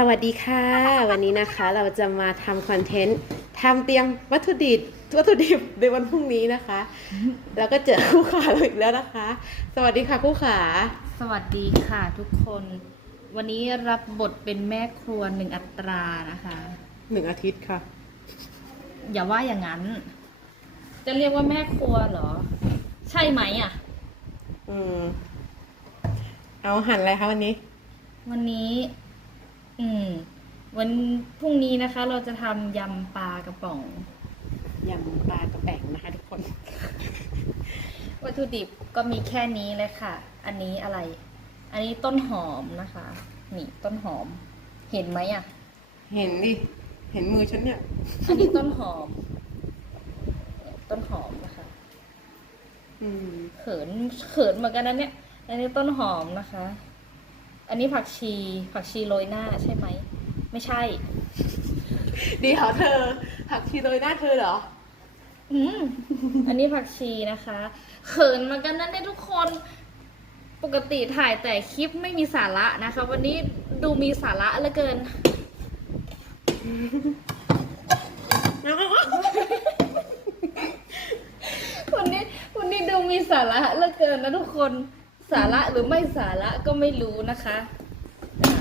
สวัสดีค่ะ วันนี้นะคะเราจะมาทำคอนเทนต์ทำเตียงวัตถุดิบวัตถุดิบในวันพรุ่งนี้นะคะ แล้วก็เจอคู่ขาเราอีกแล้วนะคะ สวัสดีค่ะคู่ขาสวัสดีค่ะทุกคน วันนี้รับบทเป็นแม่ครัวหนึ่งอัตรานะคะ หนึ่งอาทิตย์ค่ะ อย่าว่าอย่างนั้น จะเรียกว่าแม่ครัวเหรอ ใช่ไหมอะ อืมเอาหั่นอะไรคะวันนี้ วันนี้ อืม วันพรุ่งนี้นะคะ เราจะทำยำปลากระป๋อง ยำปลากระแป๋งนะคะทุกคน วัตถุดิบก็มีแค่นี้เลยค่ะ อันนี้อะไร อันนี้ต้นหอมนะคะ นี่ต้นหอม เห็นไหมอะ เห็นดิ เห็นมือฉันเนี่ย อันนี้ต้นหอมเนี่ยต้นหอมนะคะ อืม เขิน เขินเหมือนกันนะเนี่ย อันนี้ต้นหอมนะคะ อันนี้ผักชี ผักชีโรยหน้าใช่ไหม ไม่ใช่ เดียวเธอผักชีโรยหน้าเธอเหรอ อืมอันนี้ผักชีนะคะ เขินเหมือนกันนะเนี่ยทุกคน ปกติถ่ายแต่คลิปไม่มีสาระนะคะ วันนี้ดูมีสาระเหลือเกิน วันนี้วันนี้ดูมีสาระเหลือเกินนะทุกคน สาระหรือไม่สาระก็ไม่รู้นะคะอะ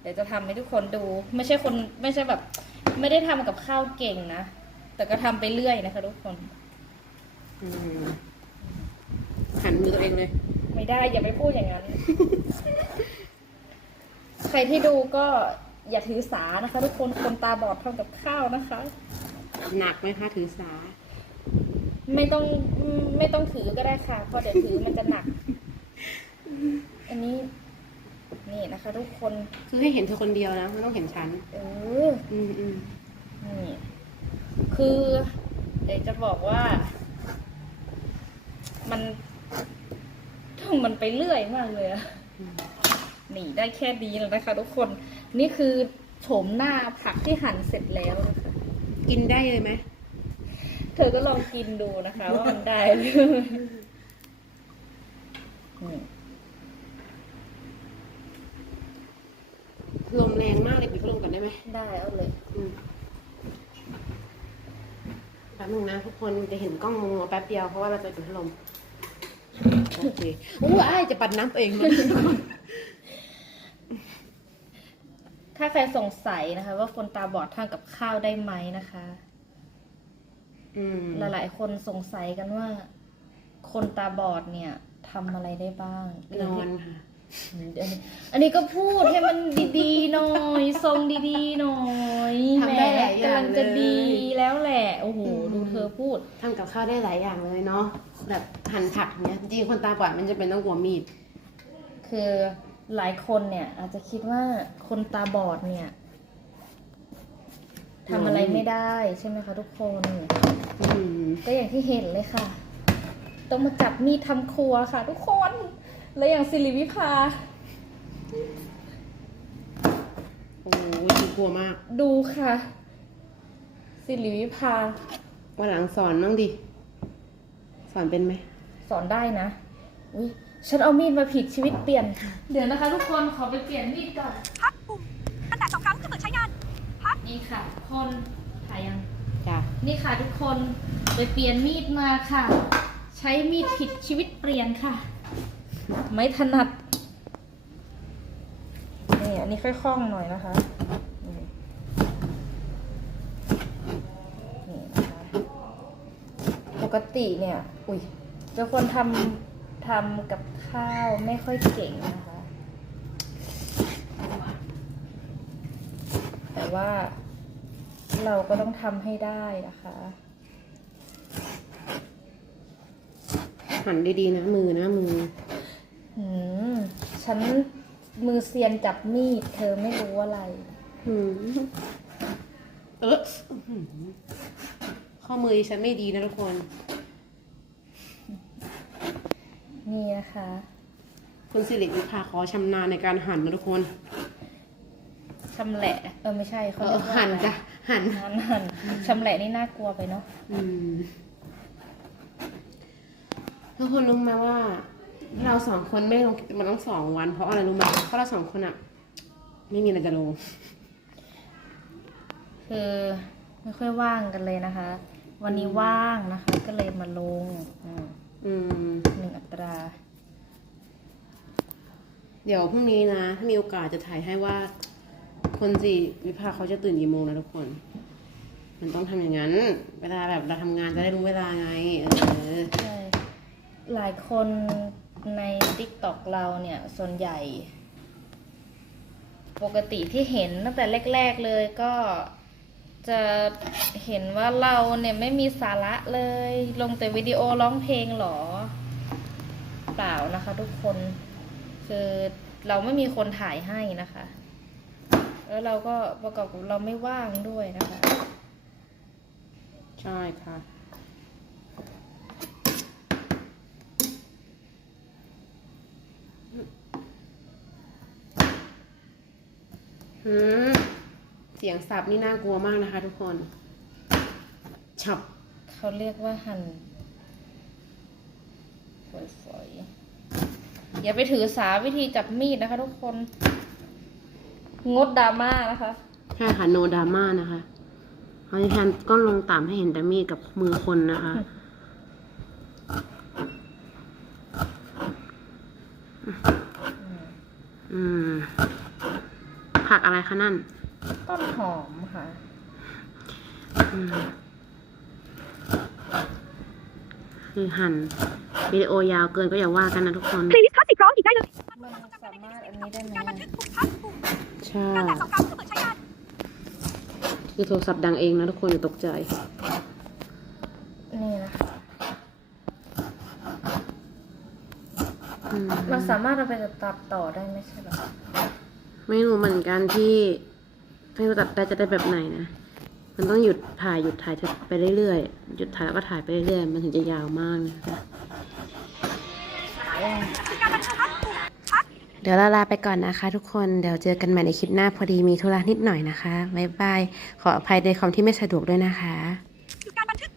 เดี๋ยวจะทำให้ทุกคนดู ไม่ใช่คนไม่ใช่แบบ ไม่ได้ทำกับข้าวเก่งนะ แต่ก็ทำไปเรื่อยนะคะทุกคนอืมหันมือตัวเองเลย ไม่ได้อย่าไปพูดอย่างนั้น ใครที่ดูก็อย่าถือสานะคะ ทุกคนคนตาบอดทำกับข้าวนะคะ หนักไหมคะถือสา ไม่ต้องอืมไม่ต้องถือก็ได้ค่ะเพราะเดี๋ยวถือมันจะหนัก อันนี้ นี่นะคะ ทุกคน คือให้เห็นเธอคนเดียวนะไม่ต้องเห็นฉันเออ อืมอืมนี่คือเดี๋ยวจะบอกว่า มันมันไปเรื่อยมากเลยอะนี่ได้แค่ดีแล้วนะคะ ทุกคน นี่คือโฉมหน้าผักที่หั่นเสร็จแล้วนะคะ กินได้เลยไหมเธอก็ลองกินดูนะคะ ว่ามันได้หรือนี่ ลมแรงมากเลยปิดพัดลมก่อนได้ไหมได้เอาเลยอืมแป๊บนึงนะทุกคนจะเห็นกล้องมัวๆแป๊บเดียวเพราะว่าเราจะปิดพัดลมโอเคอู้อ้ายจะปัดน้ำตัวเองมันถ้าใครสงสัยนะคะ ว่าคนตาบอดทำกับข้าวได้ไหมนะคะ อืมหลายๆคนสงสัยกันว่า คนตาบอดเนี่ยทำอะไรได้บ้างนอนค่ะ อันนี้ก็พูดให้มันดีๆหน่อยทรงดีๆหน่อยทำได้หลายอย่างกำลังจะดีแล้วแหละ โอ้โหดูเธอพูดทำกับข้าวได้หลายอย่างเลยเนาะแบบหั่นผักเนี้ยจริงคนตาบอดมันจะเป็นต้องกลัวมีด คือหลายคนเนี่ยอาจจะคิดว่าคนตาบอดเนี่ยทำอะไรไม่ได้ใช่ไหมคะทุกคนก็อย่างที่เห็นเลยค่ะ ต้องมาจับมีดทำครัวค่ะ ทุกคน และอย่างสิริวิภา โอ้โหฉันกลัวมาก ดูค่ะ สิริวิภา วันหลังสอนบ้างดิ สอนเป็นไหม สอนได้นะ อุ้ยฉันเอามีดมาผิดชีวิตเปลี่ยนเดี๋ยวนะคะทุกคนขอไปเปลี่ยนมีดก่อน พักปุ่มตั้งแต่สองครั้งจะเปิดใช้งาน พัก นี่ค่ะ คนถ่ายยัง จ้ะ นี่ค่ะทุกคนไปเปลี่ยนมีดมาค่ะ ใช้มีดผิดชีวิตเปลี่ยนค่ะ ไม่ถนัด นี่อันนี้ค่อยคล่องหน่อยนะคะ นี่นะคะปกติเนี่ย อุ้ยเป็นคนทำทำกับข้าวไม่ค่อยเก่งนะคะ แต่ว่าเราก็ต้องทำให้ได้นะคะหันดีๆนะมือนะมือ หืมฉันมือเซียนจับมีด เธอไม่รู้อะไรอืมเอออื้อหือข้อมือดิฉันไม่ดีนะทุกคน นี่นะคะ คุณสิริวิภาขอชำนาญในการหั่นนะทุกคน ชำแหละ เออไม่ใช่เอเขาอเรียกว่าหั่นอะไรจ้ะหั่น หั่นหั่นชำแหละนี่น่ากลัวไปเนาะ อืมทุกคนรู้ไหมว่า เราสองคนไม่ลงมันต้องสองวัน เพราะอะไรรู้ไหมเพราะเราสองคนอะไม่มีอะไรจะลง คือไม่ค่อยว่างกันเลยนะคะ วันนี้ว่างนะคะ ก็เลยมาลงอืมอืม หนึ่งอัตรา เดี๋ยวพรุ่งนี้นะ ถ้ามีโอกาสจะถ่ายให้ว่า คนสี่วิภาเขาจะตื่นกี่โมงนะทุกคน มันต้องทำอย่างนั้น เวลาแบบเราทำงานจะได้รู้เวลาไง เออ ใช่หลายคน ใน t ิ k t o k เราเนี่ย ส่วนใหญ่ ปกติที่เห็นตั้งแต่แรก ๆเลยก็จะเห็นว่าเราเนี่ยไม่มีสาระเลย ลงแต่วิดีโอร้องเพลงหรอ เปล่านะคะทุกคน คือเราไม่มีคนถ่ายให้นะคะ แล้วเราก็ประกอบกับเราไม่ว่างด้วยนะคะ ใช่ค่ะ เสียงสับนี่น่ากลัวมากนะคะ ทุกคนฉับเขาเรียกว่าหั่นฝอยๆอย่าไปถือสาวิธีจับมีดนะคะ ทุกคน งดดราม่านะคะใช่ค่ะโนดราม่านะคะเขาจะแทนก้อนลงต่ำให้เห็นแต่มีดกับมือคนนะคะอืม ผักอะไรคะนั่น ต้นหอมค่ะอืมคือหั่นวิดีโอยาวเกินก็อย่าว่ากันนะทุกคนเพลย์ลิสต์คลาสสิกร้องอีกได้เลยมันสามารถอันนี้ได้ไหมการบันอะทึกทุกพักปุ่มใช่การแตะสองครั้งเพื่อเปิดใช้งานคือโทรศัพท์ดังเองนะทุกคนอย่าตกใจ นี่นะคะอืมมันสามารถเอาไปตัดต่อได้ไม่ใช่เหรอ ไม่รู้เหมือนกันที่ไม่รู้ตัดได้จะได้แบบไหนนะ มันต้องหยุดถ่ายหยุดถ่ายไปเรื่อยๆ หยุดถ่ายแล้วก็ถ่ายไปเรื่อยๆ มันถึงจะยาวมากนะคะเดี๋ยวเราลาไปก่อนนะคะทุกคน เดี๋ยวเจอกันใหม่ในคลิปหน้าพอดีมีธุระนิดหน่อยนะคะ บ๊ายบาย ขออภัยในคำที่ไม่สะดวกด้วยนะคะ